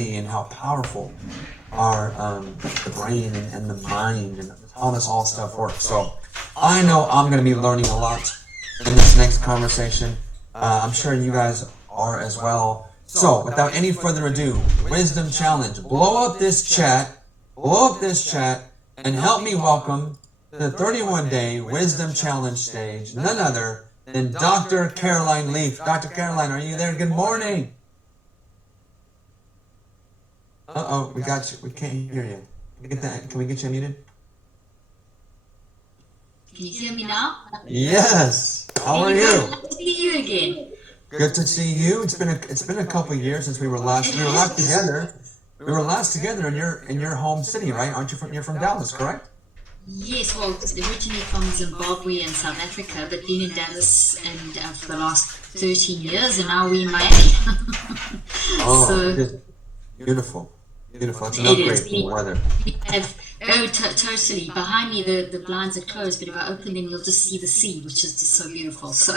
and how powerful our the brain and the mind and how this all stuff works. So I know I'm going to be learning a lot in this next conversation. I'm sure you guys are as well. So without any further ado, Wisdom Challenge. Blow up this chat, and help me welcome to the 31-day Wisdom Challenge stage none other than Dr. Caroline Leaf. Dr. Caroline, are you there? Good morning. Uh-oh, we got you. We can't hear you. Can we get that? Can we get you muted? Can you hear me now? Yes. How are you? Good to see you again. Good to see you. It's been a couple of years since we were last together. We were last together in your home city, right? Aren't you you're from Dallas, correct? Yes, well, originally from Zimbabwe and South Africa, but been in Dallas and for the last 13 years, and now we're in Miami. Oh, So beautiful. Beautiful. It's an it upgrade is. from the weather. We have, totally. Behind me, the blinds are closed, but if I open them, you'll just see the sea, which is just so beautiful. So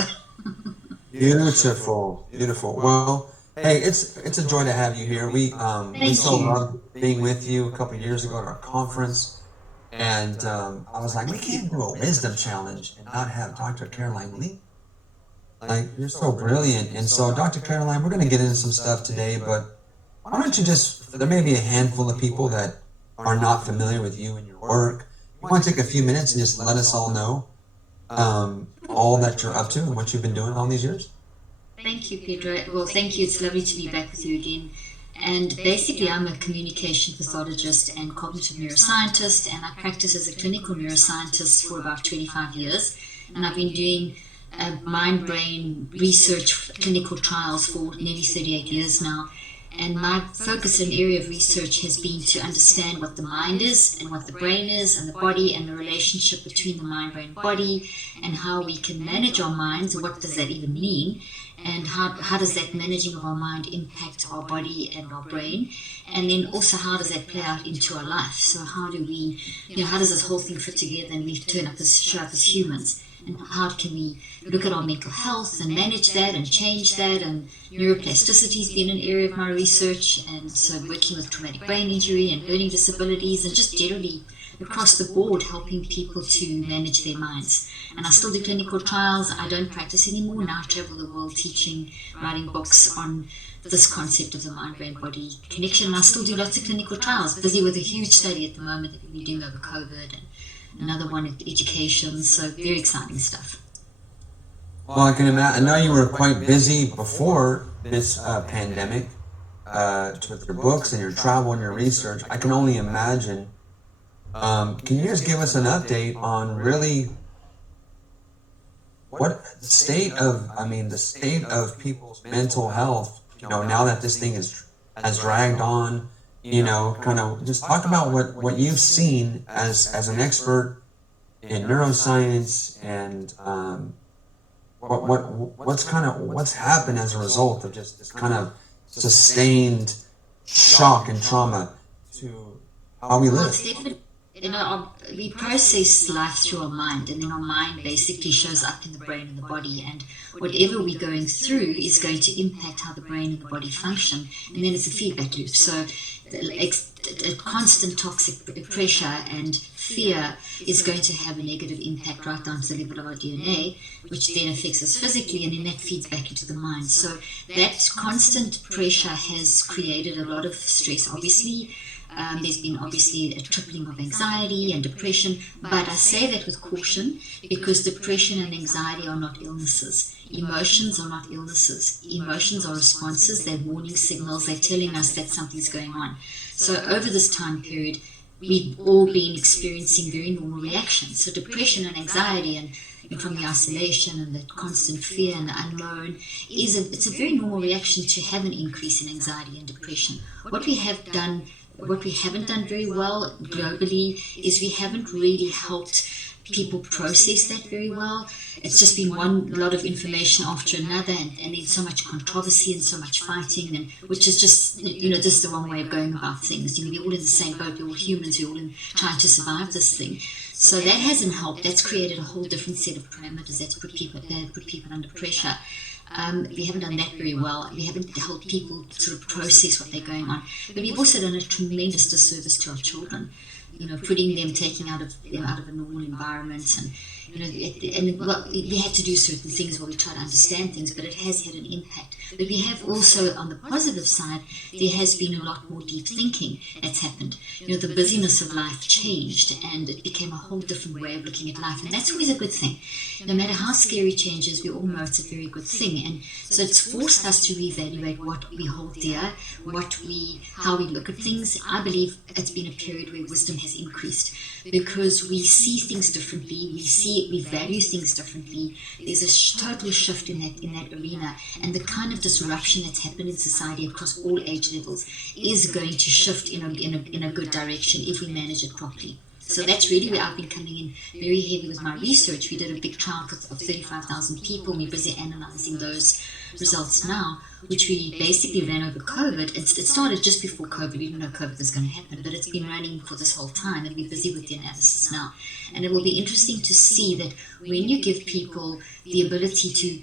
Beautiful, beautiful. Well, hey, it's a joy to have you here. We thank so you. loved being with you a couple of years ago at our conference, and I was like, we can't do a wisdom challenge and not have Dr. Caroline Lee. Like, you're so brilliant. And so, Dr. Caroline, we're going to get into some stuff today, but why don't you just, there may be a handful of people that are not familiar with you and your work. You want to take a few minutes and just let us all know all that you're up to and what you've been doing all these years? Thank you, Pedro. Well, thank you. It's lovely to be back with you again. And basically, I'm a communication pathologist and cognitive neuroscientist, and I practice as a clinical neuroscientist for about 25 years. And I've been doing mind brain research clinical trials for nearly 38 years now. And my focus and area of research has been to understand what the mind is and what the brain is and the body and the relationship between the mind, brain, body, and how we can manage our minds. What does that even mean? And how does that managing of our mind impact our body and our brain? And then also, how does that play out into our life? So how do we, how does this whole thing fit together and we turn up this show up as humans? And how can we look at our mental health and manage that and change that? And neuroplasticity has been an area of my research, and so working with traumatic brain injury and learning disabilities, and just generally across the board helping people to manage their minds. And I still do clinical trials. I don't practice anymore. Now I travel the world teaching, writing books on this concept of the mind-brain-body connection. And I still do lots of clinical trials, busy with a huge study at the moment that we're doing over COVID, and another one at education. So very exciting stuff. Well, I can imagine. I know you were quite busy before this pandemic with your books and your travel and your research. I can only imagine. Can you just give us an update on really what the state of people's mental health, now that this thing has dragged on, kind of just talk about what you've seen as an expert in neuroscience, and what's happened as a result of just this kind of sustained shock and trauma to how we Well, live. it's definitely, we process life through our mind, and then our mind basically shows up in the brain and the body, and whatever we're going through is going to impact how the brain and the body function, and then it's a feedback loop. So a constant toxic pressure and fear is going to have a negative impact right down to the level of our DNA, which then affects us physically, and then that feeds back into the mind. So that constant pressure has created a lot of stress, obviously. There's been obviously a tripling of anxiety and depression, but I say that with caution, because depression and anxiety are not illnesses. Emotions are not illnesses. Emotions are responses, they're warning signals, they're telling us that something's going on. So over this time period, we've all been experiencing very normal reactions. So depression and anxiety, and from the isolation and the constant fear and the unknown, it's a very normal reaction to have an increase in anxiety and depression. What we haven't done very well globally is we haven't really helped people process that very well. It's just been one lot of information after another, and then so much controversy and so much fighting, and which is just just the wrong way of going about things. We're all in the same boat. We're all humans. We're all trying to survive this thing. So that hasn't helped. That's created a whole different set of parameters. That's put people under pressure. We haven't done that very well. We haven't helped people sort of process what they're going on. But we've also done a tremendous disservice to our children. Putting them, taking them out of a normal environment, and we had to do certain things while we try to understand things, but it has had an impact. But we have also, on the positive side, there has been a lot more deep thinking that's happened. The busyness of life changed, and it became a whole different way of looking at life, and that's always a good thing. No matter how scary change is, we all know it's a very good thing, and so it's forced us to reevaluate what we hold dear, how we look at things. I believe it's been a period where wisdom has increased because we see things differently, we value things differently. There's a total shift in that arena, and the kind of disruption that's happened in society across all age levels is going to shift in a good direction if we manage it properly. So that's really where I've been coming in very heavy with my research. We did a big trial of 35,000 people. We're busy analysing those results now, which we basically ran over COVID. It started just before COVID. We didn't know COVID was going to happen, but it's been running for this whole time, and we're busy with the analysis now. And it will be interesting to see that when you give people the ability to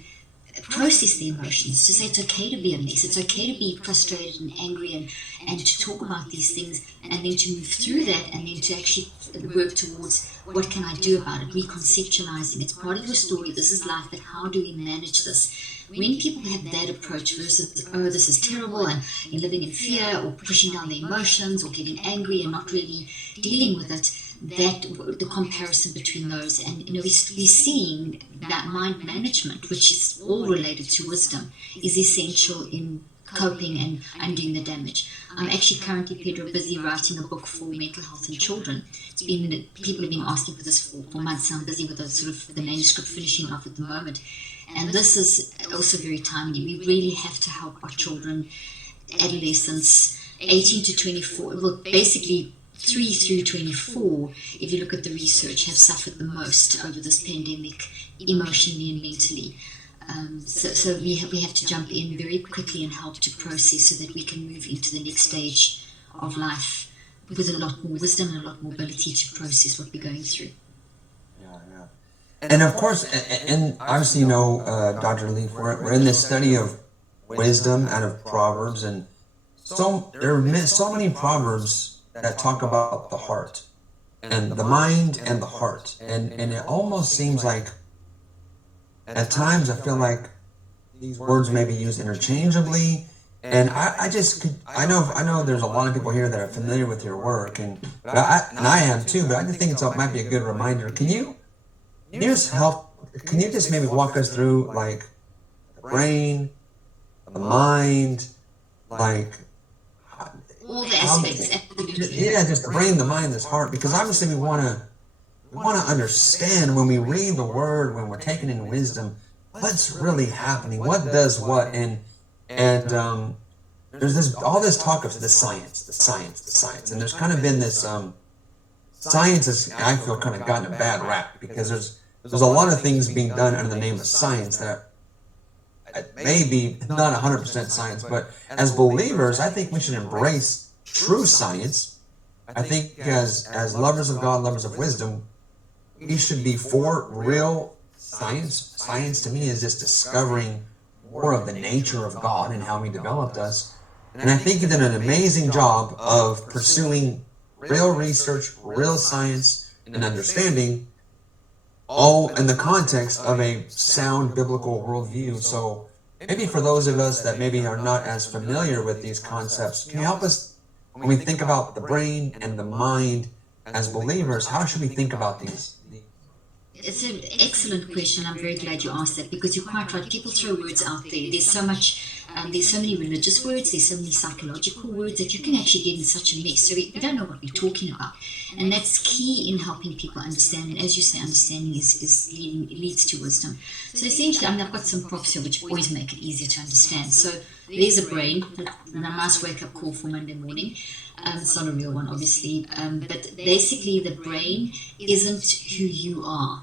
process the emotions, to say it's okay to be a mess, it's okay to be frustrated and angry, and to talk about these things, and then to move through that, and then to actually work towards what can I do about it, reconceptualizing. It's part of your story, this is life, but how do we manage this? When people have that approach versus, oh, this is terrible, and you're living in fear, or pushing down the emotions, or getting angry and not really dealing with it, that the comparison between those, and we're seeing that mind management, which is all related to wisdom, is essential in coping and undoing the damage. I'm actually currently, Pedro, busy writing a book for mental health in children. People have been asking for this for months, so I'm busy with the manuscript finishing off at the moment. And this is also very timely. We really have to help our children, adolescents, 18 to 24, well, basically 3 through 24, if you look at the research, have suffered the most over this pandemic, emotionally and mentally. So we have to jump in very quickly and help to process so that we can move into the next stage of life with a lot more wisdom and a lot more ability to process what we're going through. Yeah. And of course, and obviously, Dr. Leaf, we're in this study of wisdom out of Proverbs, and so there are so many Proverbs that talk about the heart and the mind and the heart, and it almost seems like at times I feel like these words may be used interchangeably, and I know there's a lot of people here that are familiar with your work, and I am too, but I just think it might be a good reminder. Can you just maybe walk us through like the brain, the mind, like all the aspects, absolutely. Yeah, just the brain, the mind, this heart, because obviously we want to understand when we read the word, when we're taking in wisdom, what's really happening, what does what, and there's all this talk of the science, and there's kind of been this science has, I feel, kind of gotten a bad rap because there's a lot of things being done under the name of science that maybe not 100% science, but as believers, I think we should embrace true science. I think as lovers of God, lovers of wisdom, we should be for real science. Science to me is just discovering more of the nature of God and how He developed us. And I think He did an amazing job of pursuing real research, real science, and understanding, all in the context of a sound biblical worldview. So maybe for those of us that maybe are not as familiar with these concepts, can you help us when we think about the brain and the mind as believers? How should we think about these? It's an excellent question. I'm very glad you asked that, because you're quite right. People throw words out there. There's so many religious words, there's so many psychological words that you can actually get in such a mess. So we don't know what we're talking about. And that's key in helping people understand. And as you say, understanding leads to wisdom. So essentially, I've got some props here which always make it easier to understand. So there's a brain, a nice wake-up call for Monday morning. It's not a real one, obviously, but basically the brain isn't who you are.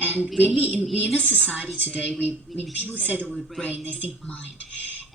And when we're in a society today where when people say the word brain, they think mind.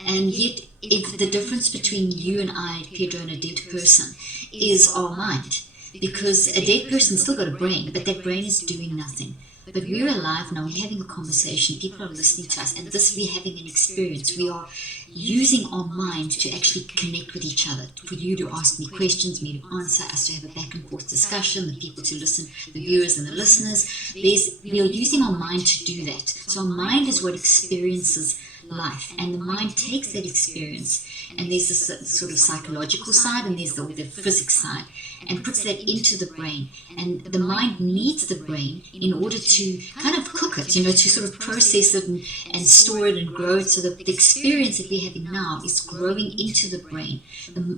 And yet, if the difference between you and I, Pedro, and a dead person is our mind. Because a dead person's still got a brain, but that brain is doing nothing. But we're alive now, we're having a conversation, people are listening to us, and this we're having an experience. We are using our mind to actually connect with each other, for you to ask me questions, me to answer, us to have a back and forth discussion, the people to listen, the viewers and the listeners. We are using our mind to do that. So our mind is what experiences life, and the mind takes that experience, and there's this sort of psychological side and there's the physics side, and puts that into the brain. And the mind needs the brain in order to kind of cook it, to sort of process it and store it and grow it, so that the experience that we're having now is growing into the brain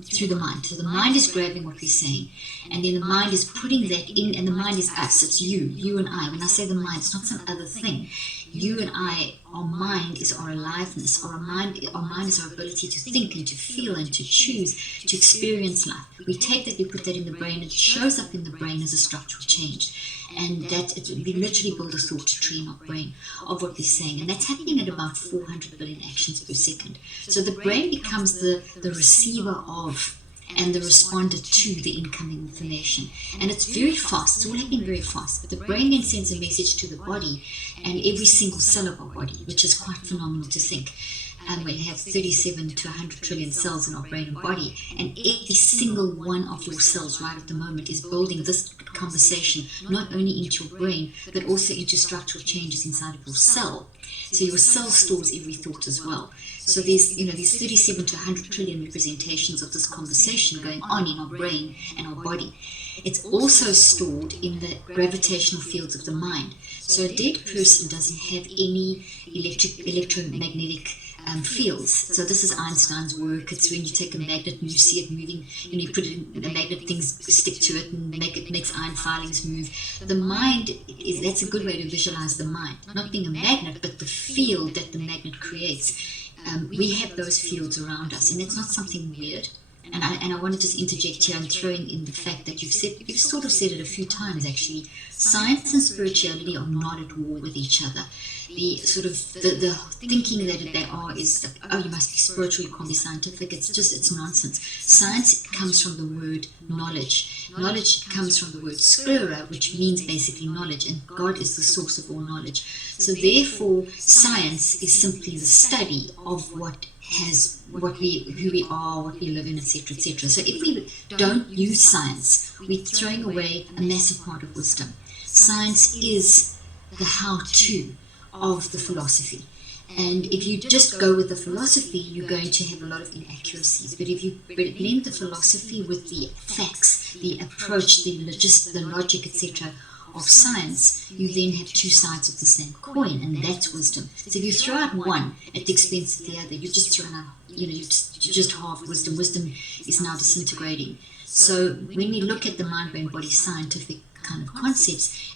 through the mind. So the mind is grabbing what we're saying, and then the mind is putting that in, and the mind is us, it's you and I. When I say the mind, it's not some other thing. You and I, our mind is our aliveness. Our mind is our ability to think and to feel and to choose, to experience life. We take that, we put that in the brain, it shows up in the brain as a structural change. And we literally build a thought tree in our brain of what we're saying. And that's happening at about 400 billion actions per second. So the brain becomes the receiver of and the responder to the incoming information. And it's very fast, it's all happening very fast. But the brain then sends a message to the body and every single cell of our body, which is quite phenomenal to think. We have 37 to 100 trillion cells in our brain and body, and every single one of your cells right at the moment is building this conversation, not only into your brain, but also into structural changes inside of your cell. So your cell stores every thought as well. So there's these 37 to 100 trillion representations of this conversation going on in our brain and our body. It's also stored in the gravitational fields of the mind. So a dead person doesn't have any electromagnetic fields. So this is Einstein's work. It's when you take a magnet and you see it moving, you put it in a magnet, things stick to it and makes iron filings move. The mind that's a good way to visualize the mind. Not being a magnet, but the field that the magnet creates. We have those fields around us, and it's not something weird. And I want to just interject here and throw in the fact that you've sort of said it a few times actually. Science and spirituality are not at war with each other. The sort of the thinking that they are is that, oh, you must be spiritual, you can't be scientific. It's nonsense. Science comes from the word knowledge. Knowledge comes from the word sklera, which means basically knowledge, and God is the source of all knowledge. So therefore, science is simply the study of who we are, what we live in, etc., etc. So if we don't use science, we're throwing away a massive part of wisdom. Science is the how-to of the philosophy. And if you just go with the philosophy, you're going to have a lot of inaccuracies. But if you blend the philosophy with the facts, the approach, the logic, etc., of science, you then have two sides of the same coin, and that's wisdom. So if you throw out one at the expense of the other, you've just thrown out, you just half wisdom. Wisdom is now disintegrating. So when we look at the mind-brain-body scientific kind of concepts,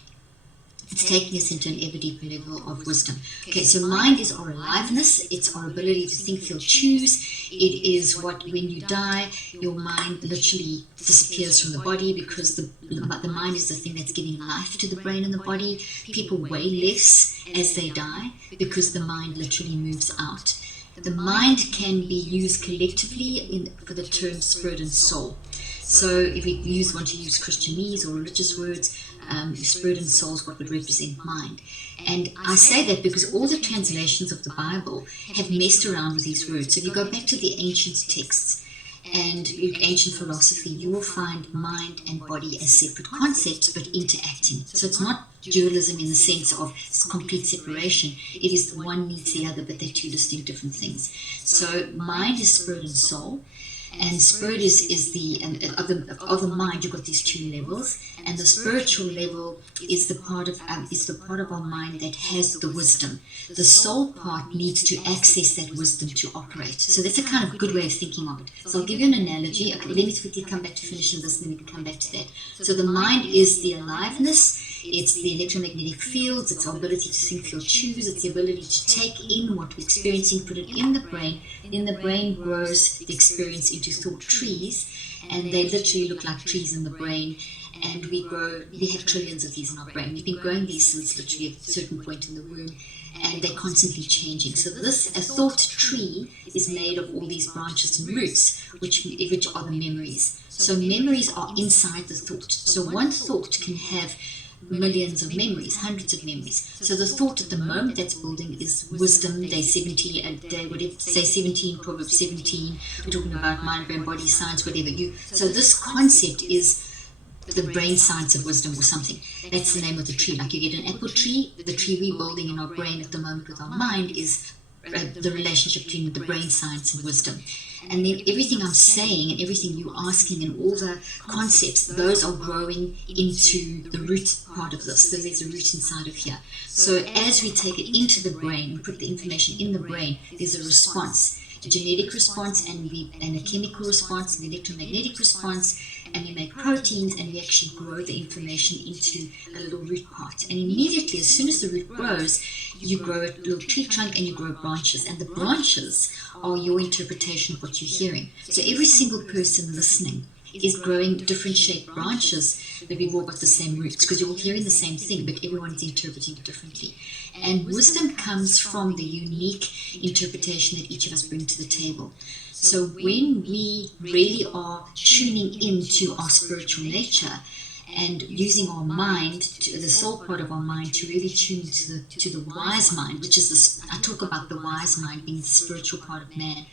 it's taking us into an ever deeper level of wisdom. Okay, so mind is our aliveness, it's our ability to think, feel, choose. It is what, when you die, your mind literally disappears from the body, because the mind is the thing that's giving life to the brain and the body. People weigh less as they die because the mind literally moves out. The mind can be used collectively for the term spirit and soul. So if we want to use Christianese or religious words, spirit and soul is what would represent mind. And I say that because all the translations of the Bible have messed around with these words. So if you go back to the ancient texts and ancient philosophy, you will find mind and body as separate concepts but interacting. So it's not dualism in the sense of complete separation. It is the one needs the other, but they're two distinct different things. So mind is spirit and soul. And spirit is the of the mind. You've got these two levels, and the spiritual level is the part of our mind that has the wisdom. The soul part needs to access that wisdom to operate. So that's a kind of good way of thinking of it. So I'll give you an analogy. Okay, let me quickly come back to finishing this, and then we can come back to that. So the mind is the aliveness. It's the electromagnetic fields, it's our ability to think, feel, choose, it's the ability to take in what we're experiencing, put it in the brain, then the brain grows the experience into thought trees, and they literally look like trees in the brain, and we have trillions of these in our brain. We've been growing these since literally a certain point in the womb, and they're constantly changing. So a thought tree is made of all these branches and roots, which are the memories. So memories are inside the thought. So one thought can have millions of memories, hundreds of memories. So the thought at the moment that's building is wisdom, day 70, day whatever, say 17, Proverbs 17. We're talking about mind, brain, body, science, whatever. So this concept is the brain science of wisdom or something. That's the name of the tree. Like you get an apple tree, the tree we're building in our brain at the moment with our mind is the relationship between the brain science and wisdom. And then everything I'm saying and everything you're asking and all the concepts, those are growing into the root part of this. So there's a root inside of here. So as we take it into the brain and put the information in the brain, there's a response, a genetic response and a chemical response, an electromagnetic response, and we make proteins and we actually grow the information into a little root part. And immediately, as soon as the root grows, you grow a little tree trunk and you grow branches. And the branches are your interpretation of what you're hearing. So every single person listening is growing different shaped branches, but we've all got the same roots because you're all hearing the same thing, but everyone is interpreting it differently. And wisdom comes from the unique interpretation that each of us bring to the table. So when we really are tuning into our spiritual nature and using our mind, the soul part of our mind, to really tune to the wise mind, which is this, I talk about the wise mind being the spiritual part of man.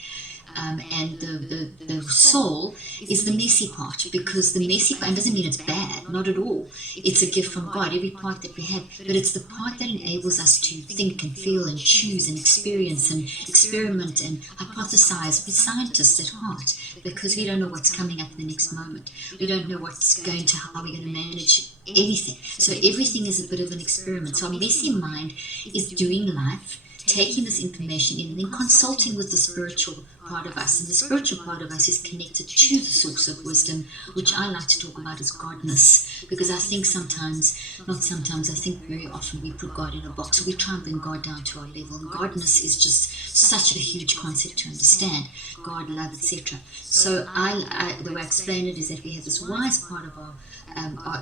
And the soul is the messy part, because the messy part doesn't mean it's bad, not at all. It's a gift from God, every part that we have, but it's the part that enables us to think and feel and choose and experience and experiment and hypothesize. We're scientists at heart because we don't know what's coming up in the next moment. We don't know how we're going to manage anything. So everything is a bit of an experiment. So our messy mind is doing life, taking this information in and then consulting with the spiritual part of us. And the spiritual part of us is connected to the source of wisdom, which I like to talk about as Godness, because I think I think very often we put God in a box. So we try and bring God down to our level. And Godness is just such a huge concept to understand. God, love, etc. So the way I explain it is that we have this wise part of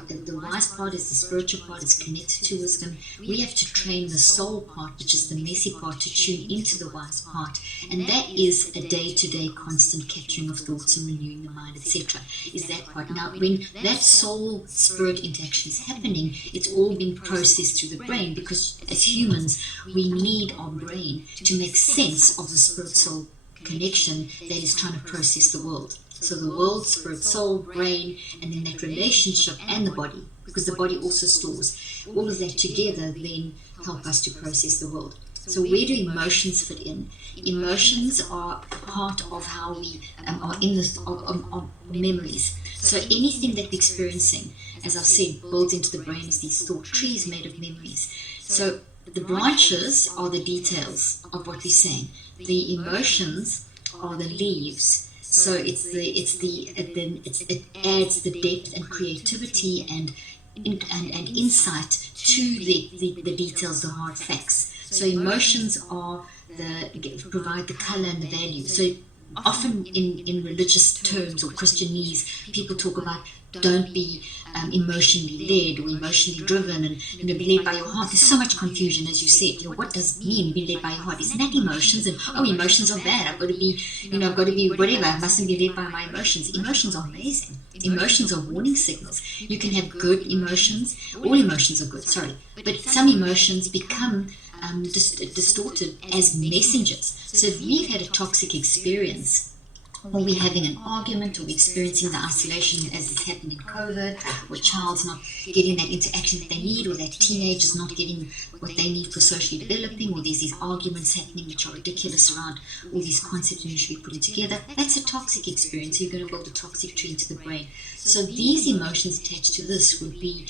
the wise part is the spiritual part, is connected to wisdom. We have to train the soul part, which is the messy part, to tune into the wise part, and that is a day-to-day constant capturing of thoughts and renewing the mind, etc. is that part. Now when that soul spirit interaction is happening, it's all being processed through the brain, because as humans we need our brain to make sense of the spirit soul connection that is trying to process the world. So the world, spirit, soul, brain, and then that relationship and the body, because the body also stores. All of that together then help us to process the world. So where do emotions fit in? Emotions are part of how we are in this of memories. So anything that we're experiencing, as I've said, builds into the brain as these thought trees made of memories. So the branches are the details of what we're saying. The emotions are the leaves. So it adds the depth and creativity and insight to the details, the hard facts. So emotions provide the color and the value. So often in religious terms or Christianese, people talk about don't be emotionally led or emotionally driven, and be led by your heart. There's so much confusion, as you said. What does it mean, be led by your heart? Isn't that emotions? And emotions are bad. I've got to be whatever. I mustn't be led by my emotions. Emotions are amazing. Emotions are warning signals. You can have good emotions. All emotions are good. Sorry, but some emotions become distorted as messengers. So if we've had a toxic experience, or we're having an argument, or we're experiencing the isolation as it's happened in COVID, or a child's not getting that interaction that they need, or that teenager's not getting what they need for socially developing, or there's these arguments happening which are ridiculous around all these concepts we should be putting together, that's a toxic experience. So you're going to build a toxic tree into the brain. So these emotions attached to this would be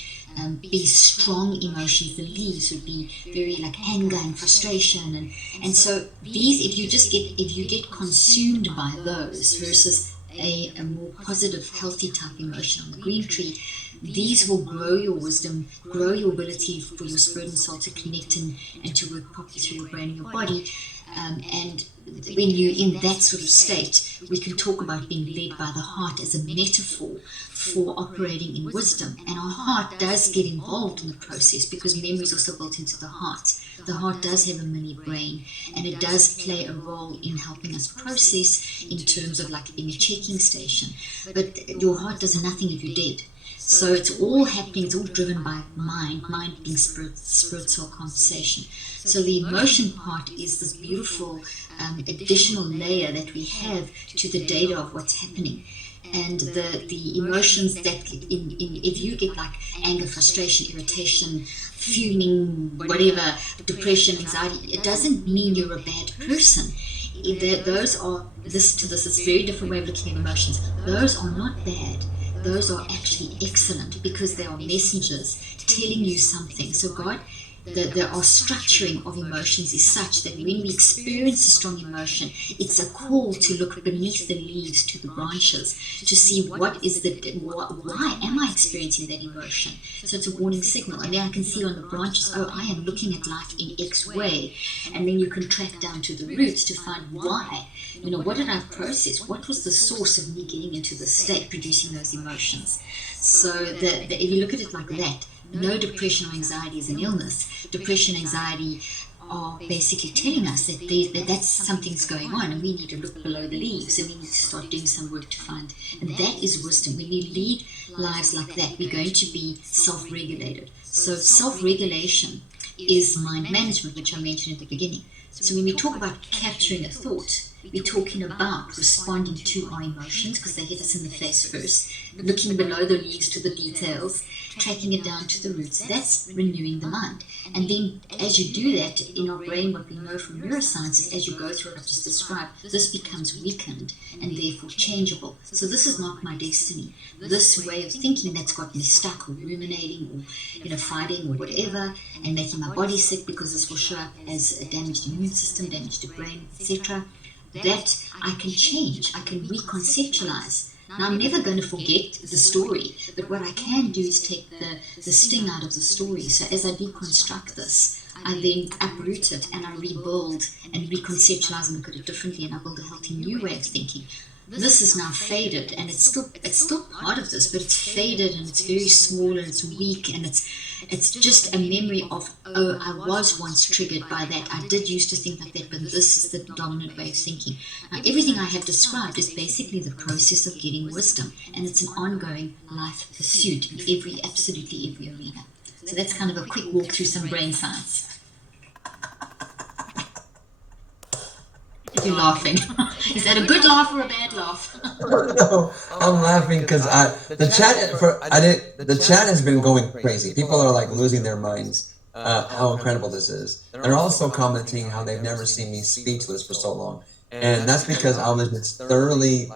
strong emotions. The leaves would be very like anger and frustration, and so these, if you get consumed by those versus a more positive, healthy type emotion on the green tree, these will grow your wisdom, grow your ability for your spirit and soul to connect and to work properly through your brain and your body. And when you're in that sort of state, we can talk about being led by the heart as a metaphor for operating in wisdom. And our heart does get involved in the process, because memory is also built into the heart. The heart does have a mini brain, and it does play a role in helping us process in terms of like being a checking station. But your heart does nothing if you're dead. So it's all happening, it's all driven by mind being spiritual conversation. So the emotion part is this beautiful additional layer that we have to the data of what's happening. And the emotions that if you get like anger, frustration, irritation, fuming, whatever, depression, anxiety, it doesn't mean you're a bad person. Those are, this is a very different way of looking at emotions. Those are not bad. Those are actually excellent because they are messengers telling you something. So God, our structuring of emotions is such that when we experience a strong emotion, it's a call to look beneath the leaves to the branches to see why am I experiencing that emotion. So it's a warning signal, and then I can see on the branches, oh, I am looking at life in X way, and then you can track down to the roots to find why. What did I process? What was the source of me getting into the state, producing those emotions? So if you look at it like that, no depression or anxiety is an illness. Depression, anxiety are basically telling us that that's something's going on, and we need to look below the leaves, and we need to start doing some work to find. And that is wisdom. When we lead lives like that, we're going to be self-regulated. So self-regulation is mind management, which I mentioned at the beginning. So when we talk about capturing a thought, we're talking about responding to our emotions because they hit us in the face first, looking below the leaves to the details, tracking it down to the roots. That's renewing the mind. And then as you do that, in our brain, what we know from neuroscience is as you go through what I've just described, this becomes weakened and therefore changeable. So this is not my destiny. This way of thinking that's got me stuck or ruminating or fighting or whatever and making my body sick because this will show up as a damaged immune system, damaged brain, etc. That I can change, I can reconceptualize. Now, I'm never going to forget the story, but what I can do is take the sting out of the story. So as I deconstruct this, I then uproot it and I rebuild and reconceptualize and look at it differently, and I build a healthy new way of thinking. This is now faded, and it's still part of this, but it's faded and it's very small and it's weak, and it's just a memory of, oh, I was once triggered by that. I did used to think like that, but this is the dominant way of thinking. Now, everything I have described is basically the process of getting wisdom, and it's an ongoing life pursuit in absolutely every arena. So that's kind of a quick walk through some brain science. You're laughing. Is that a good laugh or a bad laugh? No, I'm laughing because the chat has been going crazy. People are like losing their minds. How incredible this is. They're also commenting how they've never seen me speechless for so long, and that's because I was just thoroughly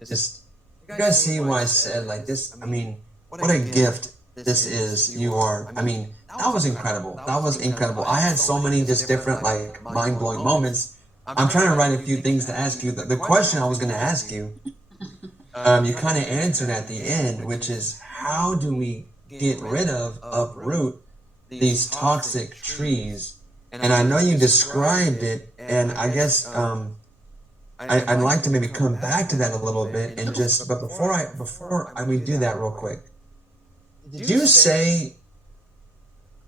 just. You guys see why I said like this? I mean, what a gift this is. You are. I mean, that was incredible. That was incredible. I had so many just different mind blowing moments. I'm trying to write a few things to ask you. The question I was going to ask you, you kind of answered at the end, which is how do we get rid of, uproot these toxic trees? And I know you described it, and I guess I'd like to maybe come back to that a little bit and just, but before we do that real quick, did you say,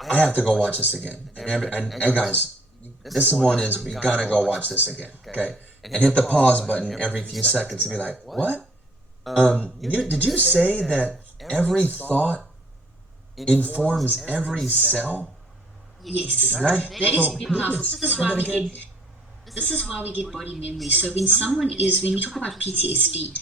I have to go watch this again, and guys, this one is, we gotta go watch this again, okay? And hit the pause button every few seconds and be like, what? Did you say that every thought informs every cell? Yes, that is very powerful. This is why we get body memory. So when we talk about PTSD,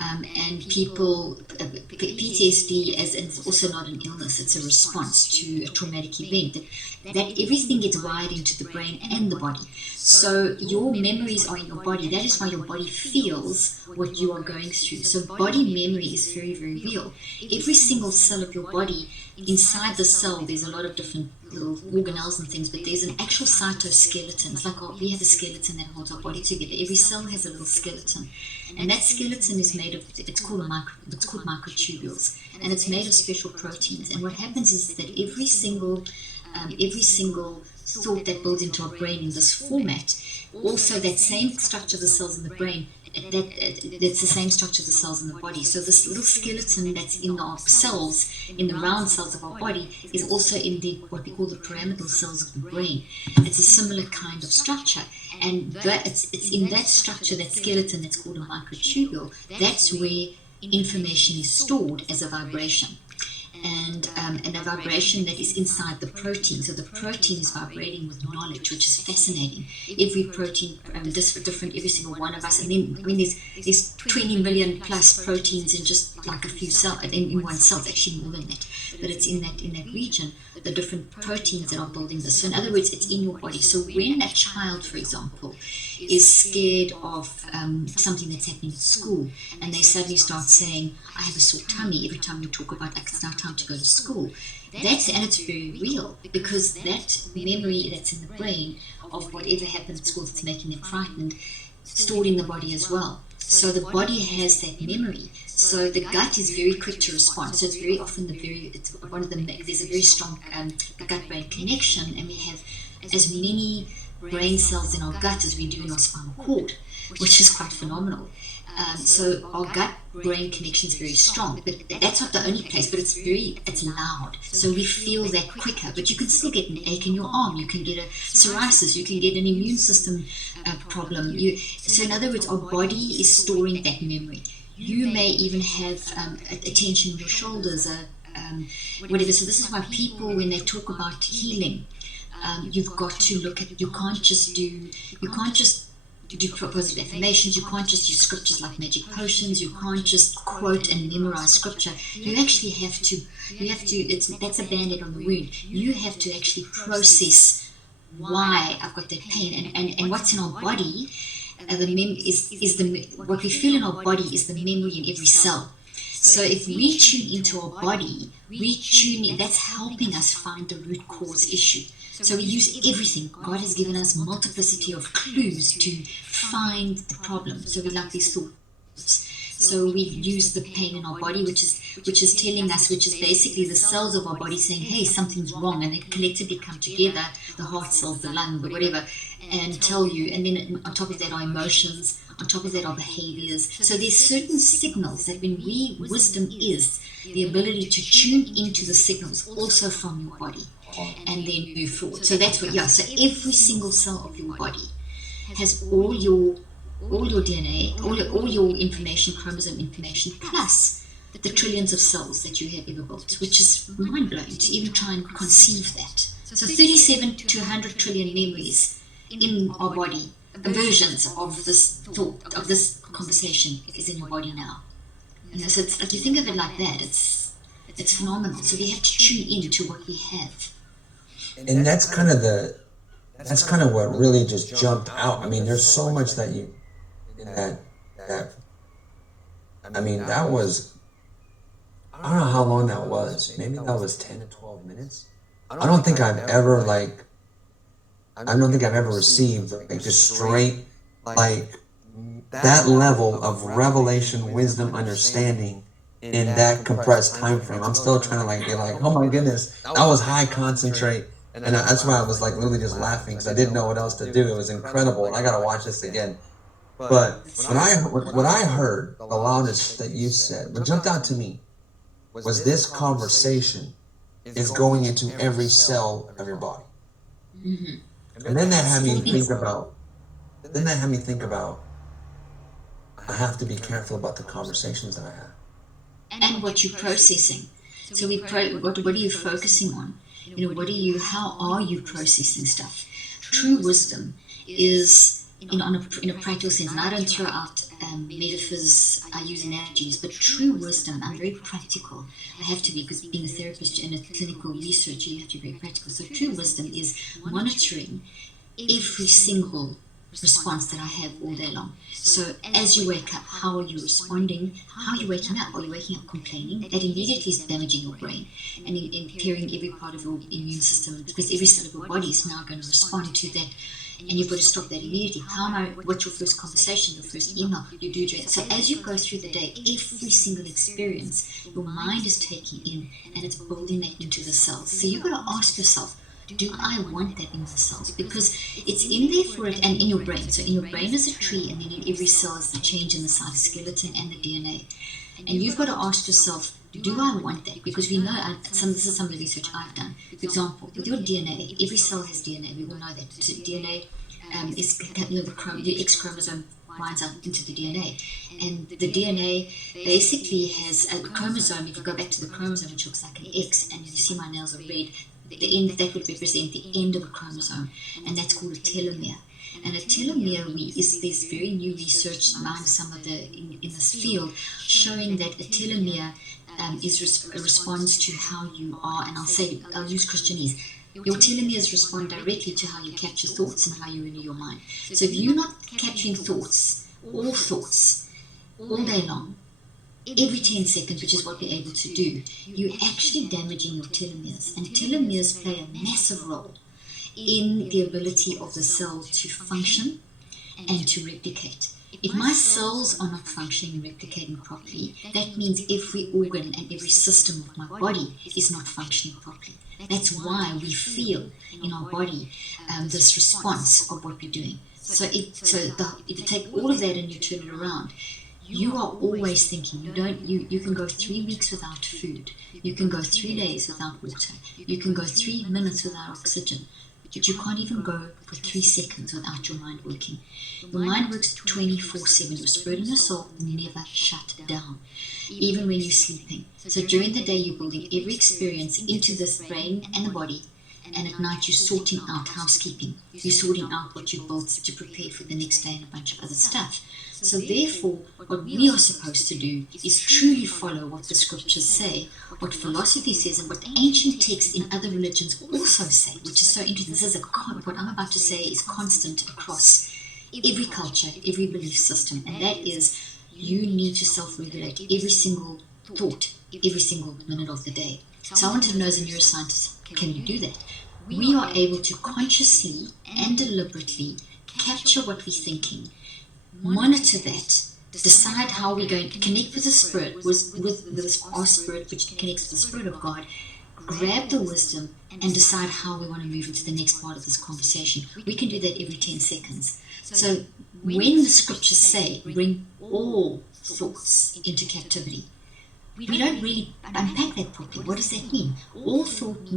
and people, PTSD is also not an illness, it's a response to a traumatic event, that everything gets wired into the brain and the body. So your memories are in your body. That is why your body feels what you are going through. So body memory is very, very real. Every single cell of your body, inside the cell, there's a lot of different little organelles and things, but there's an actual cytoskeleton. It's like we have a skeleton that holds our body together. Every cell has a little skeleton, and that skeleton is made of, it's called microtubules, and it's made of special proteins. And what happens is that every single thought that builds into our brain in this format, also that same structure of the cells in the brain, that's the same structure of the cells in the body. So this little skeleton that's in our cells, in the round cells of our body, is also in what we call the pyramidal cells of the brain. It's a similar kind of structure, and it's in that structure, that skeleton that's called a microtubule. That's where information is stored as a vibration. And a vibration that is inside the protein. So the protein is vibrating with knowledge, which is fascinating. Every protein, different, every single one of us. And then, I mean, there's 20 million plus proteins in just like a few cells, in one cell. It's actually more than that, but it's in that region. The different proteins that are building this. So in other words, it's in your body. So when a child, for example, is scared of something that's happening at school, and they suddenly start saying, I have a sore tummy every time we talk about like, it's now time to go to school. And it's very real, because that memory that's in the brain of whatever happened at school that's making them frightened, stored in the body as well. So the body has that memory. So the gut is very quick to respond. So it's very often there's a very strong gut-brain connection, and we have as many brain cells in our gut as we do in our spinal cord, which is quite phenomenal. So our gut-brain connection is very strong, but that's not the only place, but it's loud. So we feel that quicker, but you can still get an ache in your arm, you can get a psoriasis, you can get an immune system problem. So in other words, our body is storing that memory. You may even have a tension in your shoulders, whatever. So this is why people, when they talk about healing, you've got to look at, you can't just do positive affirmations, you can't just use scriptures like magic potions, you can't just quote and memorize scripture. You actually have to, that's a band-aid on the wound. You have to actually process why I've got that pain, and what's in our body, what we feel in our body is the memory in every cell. So if we tune into our body, that's helping us find the root cause issue. So we use everything. God has given us multiplicity of clues to find the problem. So we like these thoughts. So we use the pain in our body, which is telling us, which is basically the cells of our body saying, hey, something's wrong, and they collectively come together, the heart cells, the lung, but whatever, and tell you. And then on top of that are emotions, on top of that are behaviors. So there's certain signals that wisdom is the ability to tune into the signals also from your body, and then move forward. So that's what, so every single cell of your body has all your DNA, all your information, chromosome information, plus the trillions of cells that you have ever built, which is mind-blowing to even try and conceive that. So 37 to 100 trillion memories in our body, versions of this thought, of this conversation is in your body now. So it's like, you think of it like that, it's phenomenal. So we have to tune into what we have. And that's kind of what really just jumped out. I mean, there's so much that that was, I don't know how long that was. Maybe that was 10 to 12 minutes. I don't think I've ever received like just straight, like that level of revelation, wisdom, understanding in that compressed time frame. I'm still trying to be like, oh my goodness, that was high concentrate. And that's why I was like literally just laughing, because I didn't know what else to do. It was incredible, and I got to watch this again. But what I heard, the loudest that you said, what jumped out to me, was this conversation is going into every cell of your body. Mm-hmm. And then that had me think about, I have to be careful about the conversations that I have. And what you're processing. So what are you focusing on? How are you processing stuff? True wisdom is, in a practical sense, and I don't throw out metaphors, I use analogies, but true wisdom, I'm very practical. I have to be, because being a therapist and a clinical researcher, you have to be very practical. So true wisdom is monitoring every single response that I have all day long. So as you wake up, how are you responding? How are you waking up? Are you waking up complaining? That immediately is damaging your brain and impairing every part of your immune system, because every cell of your body is now going to respond to that, and you've got to stop that immediately. What's your first conversation, your first email you do? So as you go through the day, every single experience, your mind is taking in, and it's building that into the cells. So you've got to ask yourself, do I want that in the cells? Because it's in there for it, and in your brain. So in your brain is a tree, and then in every cell is the change in the cytoskeleton and the DNA. And you've got to ask yourself, do I want that? Because we know, this is some of the research I've done. For example, with your DNA, every cell has DNA. We all know that. So DNA is the X chromosome winds out into the DNA. And the DNA basically has a chromosome. If you go back to the chromosome, which looks like an X, and you see my nails are red, the end, that would represent the end of a chromosome, and that's called a telomere. And a telomere is there's very new research now in some of in this field showing that a telomere responds to how you are, and I'll use Christianese. Your telomeres respond directly to how you capture thoughts and how you renew your mind. So if you're not capturing thoughts, all day long, every 10 seconds, which is what we're able to do, you're actually damaging your telomeres. And telomeres play a massive role in the ability of the cell to function and to replicate. If my cells are not functioning and replicating properly, that means every organ and every system of my body is not functioning properly. That's why we feel in our body this response of what we're doing. So if you take all of that and you turn it around, you are always thinking. You can go 3 weeks without food. You can go 3 days without water. You can go 3 minutes without oxygen. But you can't even go for 3 seconds without your mind working. Your mind works 24/7. Your spirit and your soul never shut down, even when you're sleeping. So during the day, you're building every experience into this brain and the body, and at night you're sorting out housekeeping. You're sorting out what you built to prepare for the next day and a bunch of other stuff. So therefore, what we are supposed to do is truly follow what the scriptures say, what philosophy says, and what the ancient texts in other religions also say, which is so interesting. This is what I'm about to say is constant across every culture, every belief system, and that is you need to self-regulate every single thought, every single minute of the day. So I want to know, as a neuroscientist, can you do that? We are able to consciously and deliberately capture what we're thinking, monitor that, decide how we're going to connect with the Spirit, with our Spirit, which connects with the Spirit of God, grab the wisdom, and decide how we want to move into the next part of this conversation. We can do that every 10 seconds. So when the scriptures say, bring all thoughts into captivity, we don't really unpack that properly. What does that mean? All thoughts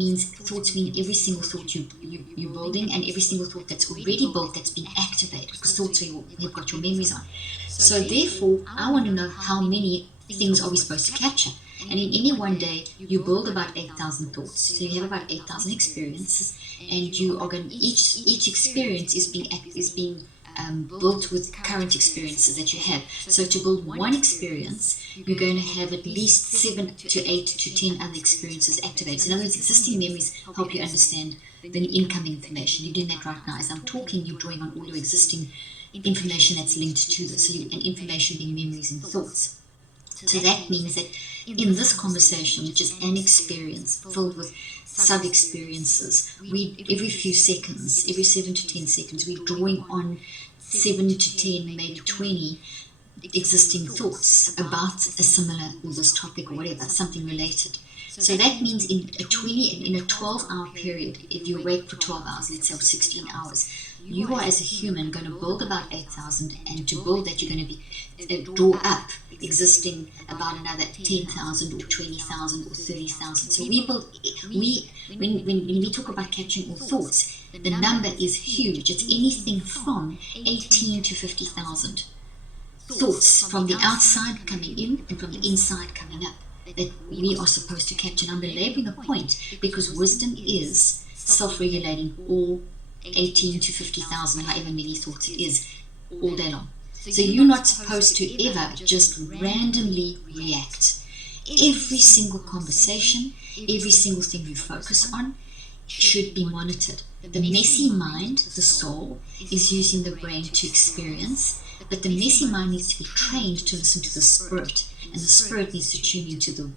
mean every single thought you're building, and every single thought that's already built, that's been activated, because thoughts you've got your memories on. So therefore, I want to know how many things are we supposed to capture. And in any one day, you build about 8,000 thoughts. So you have about 8,000 experiences, and you are going. Each experience is being built with current experiences that you have. So to build one experience, you're going to have at least 7 to 8 to 10 other experiences activated. In other words, existing memories help you understand the incoming information. You're doing that right now. As I'm talking, you're drawing on all your existing information that's linked to this. So and information being memories and thoughts. So that means that in this conversation, which is an experience filled with sub-experiences, every few seconds, every 7 to 10 seconds, we're drawing on 7 to 10, maybe 20 existing thoughts about a similar or this topic or whatever, something related. So that means in a 12-hour period, if you awake for 12 hours, let's say 16 hours, you are as a human going to build about 8,000, and to build that you're going to be draw up existing about another 10,000 or 20,000 or 30,000. So when we talk about catching all thoughts, the number is huge. It's anything from 18 to 50,000 thoughts from the outside coming in and from the inside coming up that we are supposed to capture. And I'm belaboring the point because wisdom is self-regulating all 18 to 50,000, however many thoughts it is, all day long. So you're not supposed to ever just randomly react. Every single conversation, every single thing you focus on should be monitored. The messy mind, the soul, is using the brain to experience, but the messy mind needs to be trained to listen to the spirit, and the spirit needs to tune into the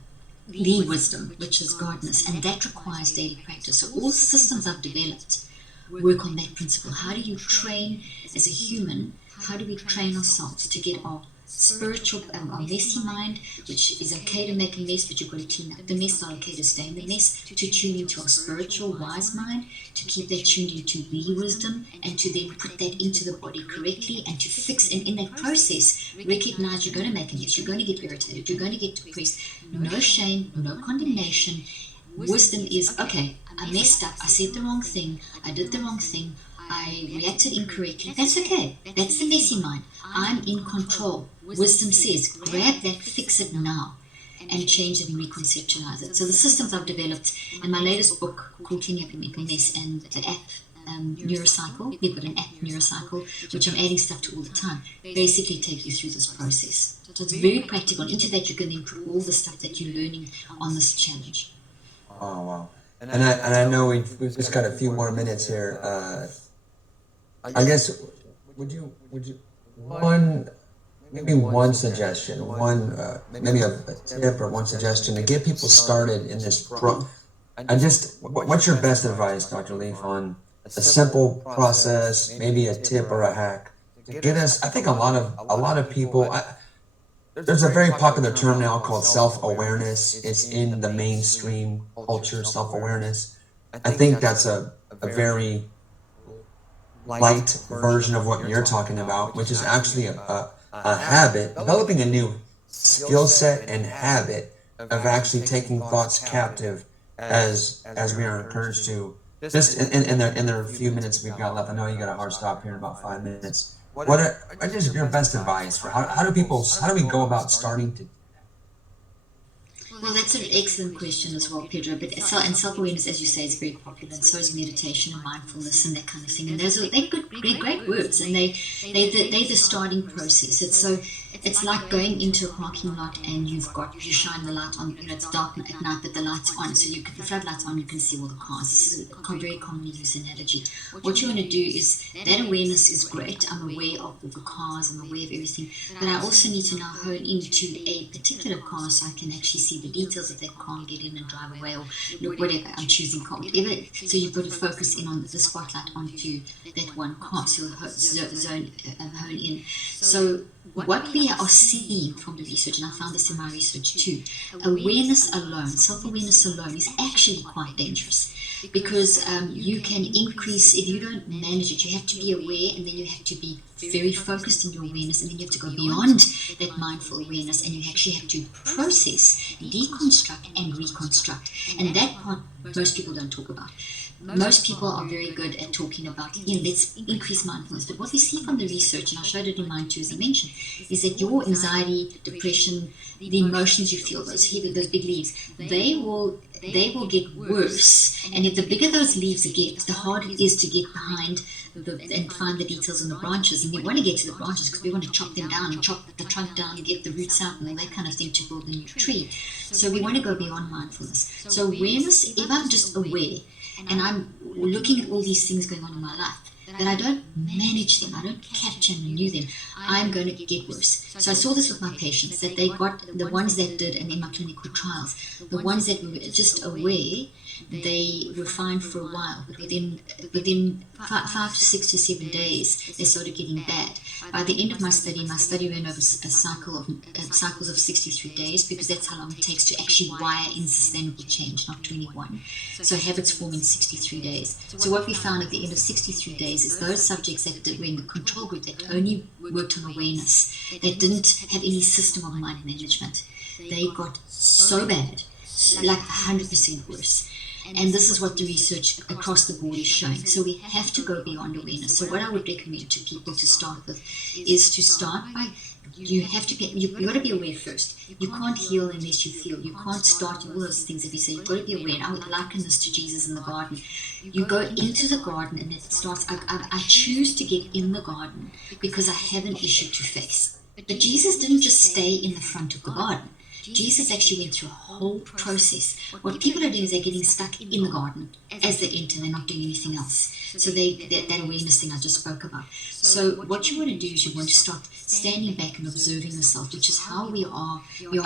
wisdom, which is godness, and that requires daily practice. So all the systems I've developed work on that principle. How do you train as a human? How do we train ourselves to get our spiritual, our messy mind, which is okay to make a mess, but you've got to clean up the mess, not okay to stay in the mess, to tune into our spiritual wise mind, to keep that tuned into the wisdom, and to then put that into the body correctly, and to fix, and in that process, recognize you're going to make a mess, you're going to get irritated, you're going to get depressed. No shame, no condemnation. Wisdom is, okay, I messed up, I said the wrong thing, I did the wrong thing, I reacted incorrectly. That's okay. That's the messy mind. I'm in control. Wisdom says, grab that, fix it now, and change it and reconceptualize it. So the systems I've developed in my latest book called Cleaning Up Your Mental Mess, and the app Neurocycle, we've got an app Neurocycle, which I'm adding stuff to all the time, basically take you through this process. So it's very practical. Into that you can then put all the stuff that you're learning on this challenge. Oh, wow. And I know we've just got a few more minutes here. I guess, would you maybe one suggestion, maybe a tip or one suggestion to get people started in this what's your best advice, Dr. Leaf, on a simple process, maybe a tip or a hack to get us? I think a lot of people, there's a very popular term now called self-awareness. It's in the mainstream culture, self-awareness. I think that's a very light version of what you're talking about, which is actually a habit, developing a new skill set and habit of actually taking thoughts captive as we are encouraged to. Just in the few minutes we've got left, I know you got a hard stop here in about 5 minutes. What is your best advice for how do we go about starting to? Well, that's an excellent question as well, Pedro. But self-awareness, as you say, is very popular, and so is meditation and mindfulness and that kind of thing. And they're great words, and they're the starting process. It's like going into a parking lot and you shine the light on. It's dark at night, but the light's on, so the floodlights on, you can see all the cars. This is a very commonly used analogy. What you want to do is, that awareness is great. I'm aware of all the cars, I'm aware of everything, but I also need to now hone into a particular car so I can actually see the details of that car and get in and drive away, or whatever I'm choosing car, whatever. So you've got to focus in on the spotlight onto that one car, so you'll hone in. So what we are seeing from the research, and I found this in my research too, awareness alone, self-awareness alone is actually quite dangerous, because you can increase, if you don't manage it, you have to be aware, and then you have to be very focused in your awareness, and then you have to go beyond that mindful awareness, and you actually have to process, deconstruct, and reconstruct. And that part most people don't talk about. Most people are very good at talking about, let's increase mindfulness. But what we see from the research, and I showed it in mine too, as I mentioned, is that your anxiety, depression, the emotions you feel, those big leaves, they will get worse. And if the bigger those leaves get, the harder it is to get behind and find the details in the branches. And we want to get to the branches because we want to chop them down and chop the trunk down and get the roots out and all that kind of thing to build a new tree. So we want to go beyond mindfulness. So awareness, if I'm just aware, and I'm looking at all these things going on in my life, that I don't manage them, I don't capture and renew them, I'm going to get worse. So I saw this with my patients, that they got, the ones that did, and in my clinical trials, the ones that were just aware, they were fine for a while, but within 5 to 6 to 7 days, they started getting bad. By the end of my study ran over cycles of 63 days, because that's how long it takes to actually wire in sustainable change, not 21. So habits form in 63 days. So what we found at the end of 63 days is those subjects that were in the control group that only worked on awareness, that didn't have any system of mind management, they got so bad, like 100% worse. And this is what the research across the board is showing. So we have to go beyond awareness. So what I would recommend to people to start with is to start by, you've got to be aware first. You can't heal unless you feel. You can't start all those things if you say, you've got to be aware. And I would liken this to Jesus in the garden. You go into the garden and it starts, I choose to get in the garden because I have an issue to face. But Jesus didn't just stay in the front of the garden. Jesus actually went through a whole process. What people are doing is they're getting stuck in the garden as they enter. They're not doing anything else. So that awareness thing I just spoke about. So what you want to do is you want to start standing back and observing yourself, which is how we are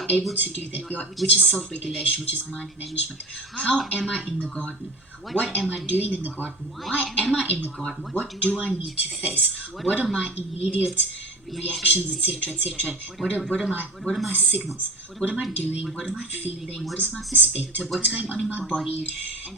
able to do that, which is self-regulation, which is mind management. How am I in the garden? What am I doing in the garden? Why am I in the garden? What do I need to face? What are my immediate reactions, etc., etc.? What are my signals? What am I doing? What am I feeling? What is my perspective? What's going on in my body?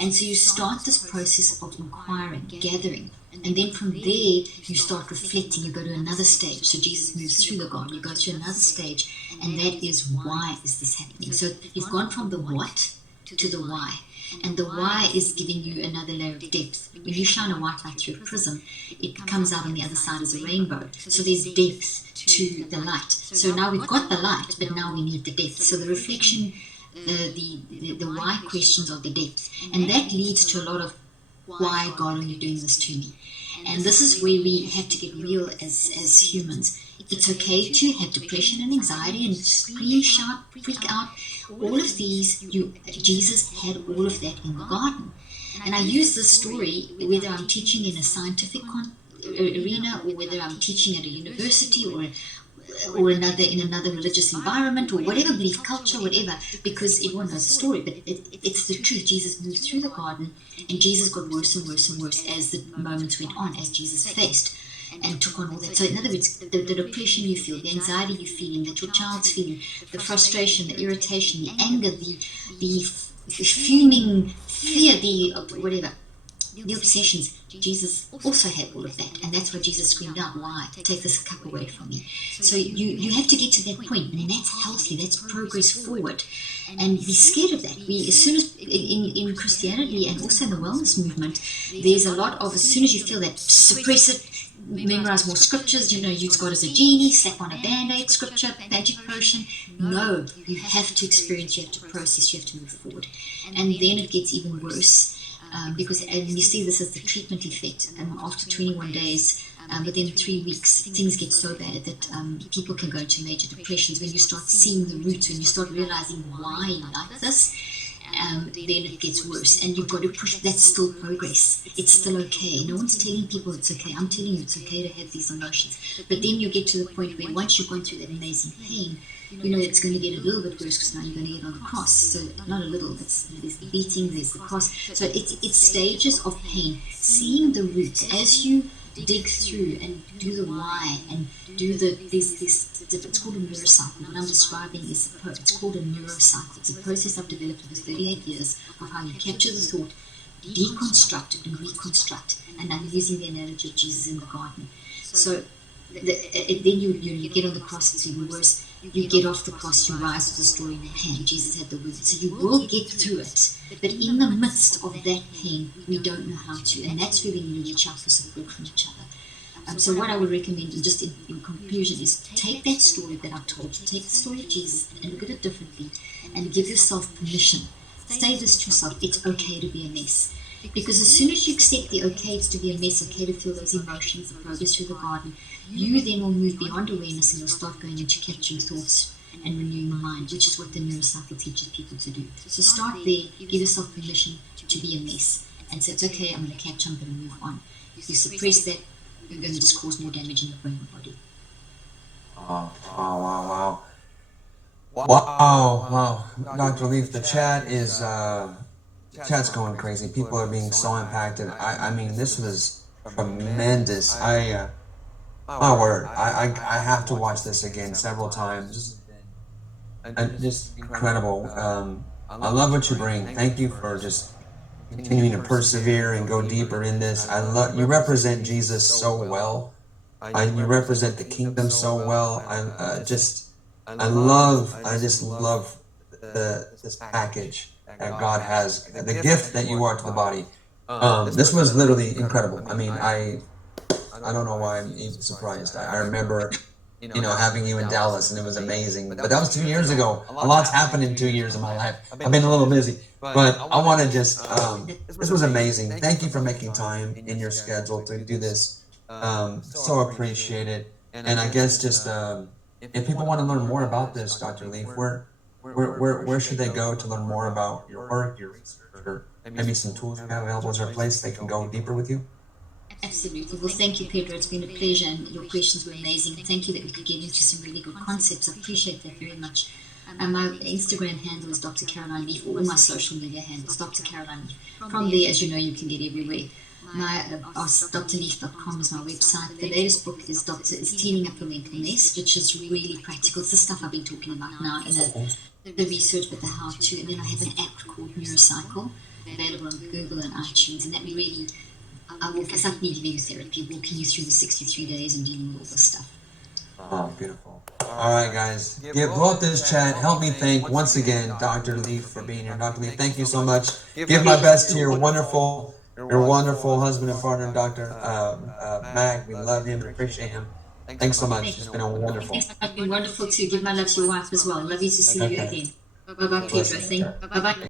And so you start this process of inquiring, gathering, and then from there you start reflecting. You go to another stage. So Jesus moves through the garden. You go to another stage, and that is, why is this happening? So you've gone from the what to the why. And the why is giving you another layer of depth. When you shine a white light through a prism, it comes out on the other side as a rainbow. So there's depth to the light. So now we've got the light, but now we need the depth. So the reflection, the why questions are the depth. And that leads to a lot of, why, God, are you doing this to me? And this is where we have to get real as humans. It's okay to have depression and anxiety and scream, shout, freak out. All of these, Jesus had all of that in the garden. And I use this story whether I'm teaching in a scientific arena, or whether I'm teaching at a university, or in another religious environment, or whatever belief, culture, whatever, because everyone knows the story, but it's the truth. Jesus moved through the garden, and Jesus got worse and worse and worse as the moments went on, as Jesus faced and took on all that. So in other words, the depression you feel, the anxiety you're feeling, that your child's feeling, the frustration, the irritation, the anger, the fuming fear, the whatever, the obsessions, Jesus also had all of that. And that's why Jesus screamed out, why? Take this cup away from me. So you have to get to that point, and that's healthy, that's progress forward. And be scared of that. As soon as in Christianity and also in the wellness movement, there's a lot of, as soon as you feel that, suppress it, memorize more scriptures, use God as a genie, slap on a band-aid scripture, magic potion. No, you have to experience, you have to process, you have to move forward. And then it gets even worse. Because, and you see this as the treatment effect, and after 21 days, within 3 weeks, things get so bad that people can go into major depressions. When you start seeing the roots, when you start realizing why you like this, then it gets worse, and you've got to push. That's still progress. It's still okay. No one's telling people it's okay. I'm telling you it's okay to have these emotions. But then you get to the point where once you've gone through that amazing pain, it's going to get a little bit worse, because now you're going to get on the cross. So not a little, there's the beating, there's the cross. So it's stages of pain. Seeing the roots as you dig through and do the why and do it's called a neurocycle. What I'm describing is it's called a neurocycle. It's a process I've developed over 38 years of how you capture the thought, deconstruct and reconstruct. And I'm using the analogy of Jesus in the garden. So then you get on the cross, it's even worse. You get off the cross, you rise with the story in your hand. Jesus had the wisdom. So you will get through it. But in the midst of that pain, we don't know how to. And that's where we need to reach out for support from each other. So what I would recommend, just in conclusion, is take that story that I told you. Take the story of Jesus and look at it differently. And give yourself permission. Say this to yourself, it's okay to be a mess. Because as soon as you accept the okay, it's to be a mess, okay to feel those emotions, the progress through the garden, you then will move beyond awareness and you'll start going into capturing thoughts and renewing the mind, which is what the neurocycle teaches people to do. So start there, give yourself permission to be a mess, and say, it's okay, I'm going to capture, I'm going to move on. If you suppress that, you're going to just cause more damage in the brain and body. Wow. Dr. Leaf, the chat's going crazy. People are being so impacted. I mean, this was tremendous. My word, I have to watch this again several times. And just incredible. I love what you bring. Thank you for just continuing to persevere and go deeper in this. You represent Jesus so well. You represent the kingdom so well. I just love this package that God has, the gift that you are to the body. This was literally incredible. I mean, I don't know why I'm even surprised. I remember, having you in Dallas, and it was amazing. But that was 2 years ago. A lot's happened in 2 years of my life. I've been a little busy, but I want to just, this was amazing. Thank you for making time in your schedule to do this. So appreciate it. And I guess just, if people want to learn more about this, Dr. Leaf, where should they go to learn more about your work, your research, or maybe some tools you have available? Is there a place they can go deeper with you? Absolutely. Well, thank you, Pedro. It's been a pleasure, and your questions were amazing. Thank you that we could get into some really good concepts. I appreciate that very much. My Instagram handle is Dr. Caroline Leaf, or all my social media handles, Dr. Caroline Leaf. From there, as you know, you can get everywhere. My drleaf.com is my website. The latest book is Cleaning Up a Mental Mess, which is really practical. It's the stuff I've been talking about now in the research, but the how-to. And then I have an app called Neurocycle, available on Google and iTunes, and that really... it's like needing therapy, walking you through the 63 days and dealing with all this stuff. Oh, beautiful. All right, guys. Go out this chat. Help me thank once again Dr. Lee for being here. Dr. Lee, thank you so much. Give my best to your wonderful husband and partner, Dr. Mac. We love him and appreciate him. Thanks so much. It's been a wonderful. It's been wonderful to give my love to your wife as well. Love you to see you again. Bye bye, Pedro. Bye bye.